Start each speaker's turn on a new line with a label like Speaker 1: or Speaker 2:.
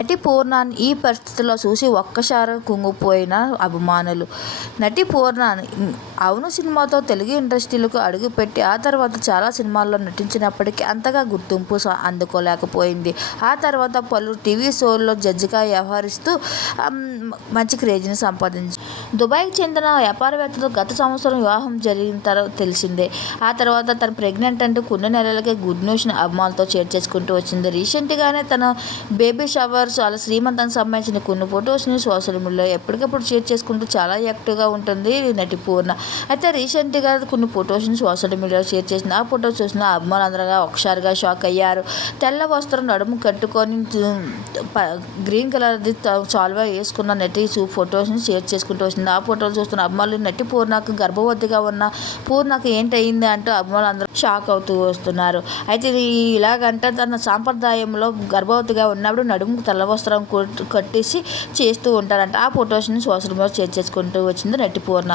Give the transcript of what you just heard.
Speaker 1: నటి పూర్ణాన్ని ఈ పరిస్థితిలో చూసి ఒక్కసారి కుంగిపోయిన అభిమానులు. నటి పూర్ణ అవును సినిమాతో తెలుగు ఇండస్ట్రీలకు అడుగుపెట్టి ఆ తర్వాత చాలా సినిమాల్లో నటించినప్పటికీ అంతగా గుర్తింపు అందుకోలేకపోయింది. ఆ తర్వాత పలు టీవీ షోల్లో జడ్జిగా వ్యవహరిస్తూ మంచి క్రేజ్ని సంపాదించింది. దుబాయ్కి చెందిన వ్యాపారవేత్తతో గత సంవత్సరం వివాహం జరిగిన తర్వాత తెలిసిందే. ఆ తర్వాత తను ప్రెగ్నెంట్ అంటూ కొన్ని నెలలకే గుడ్ న్యూస్ని అభిమానులతో షేర్ చేసుకుంటూ వచ్చింది. రీసెంట్గానే తన బేబీ షవర్స్ అలా శ్రీమంతానికి సంబంధించిన కొన్ని ఫొటోస్ని సోషల్ మీడియాలో ఎప్పటికప్పుడు షేర్ చేసుకుంటూ చాలా యాక్టివ్గా ఉంటుంది నటి పూర్ణ. అయితే రీసెంట్గా కొన్ని ఫొటోస్ని సోషల్ మీడియాలో షేర్ చేసింది. ఆ ఫొటోస్ చూసిన అభిమానులందరగా ఒకసారిగా షాక్ అయ్యారు. తెల్ల వస్త్రం నడుము కట్టుకొని గ్రీన్ కలర్ది శాలువా వేసుకున్న నటి ఫొటోస్ని షేర్ చేసుకుంటూ వచ్చింది. ఆ ఫోటోలు చూస్తున్న అభిమానులు నటి పూర్ణకు గర్భవతిగా ఉన్న పూర్ణకు ఏంటయింది అంటూ అభిమానులందరూ షాక్ అవుతూ వస్తున్నారు. అయితే ఇలాగంటే తన సాంప్రదాయంలో గర్భవతిగా ఉన్నప్పుడు నడుము తెల్ల వస్త్రం కట్టేసి చేస్తూ ఉంటారంట ఆ ఫొటోస్ని సోషల్ మీడియా షేర్ చేసుకుంటూ వచ్చింది నటి పూర్ణ.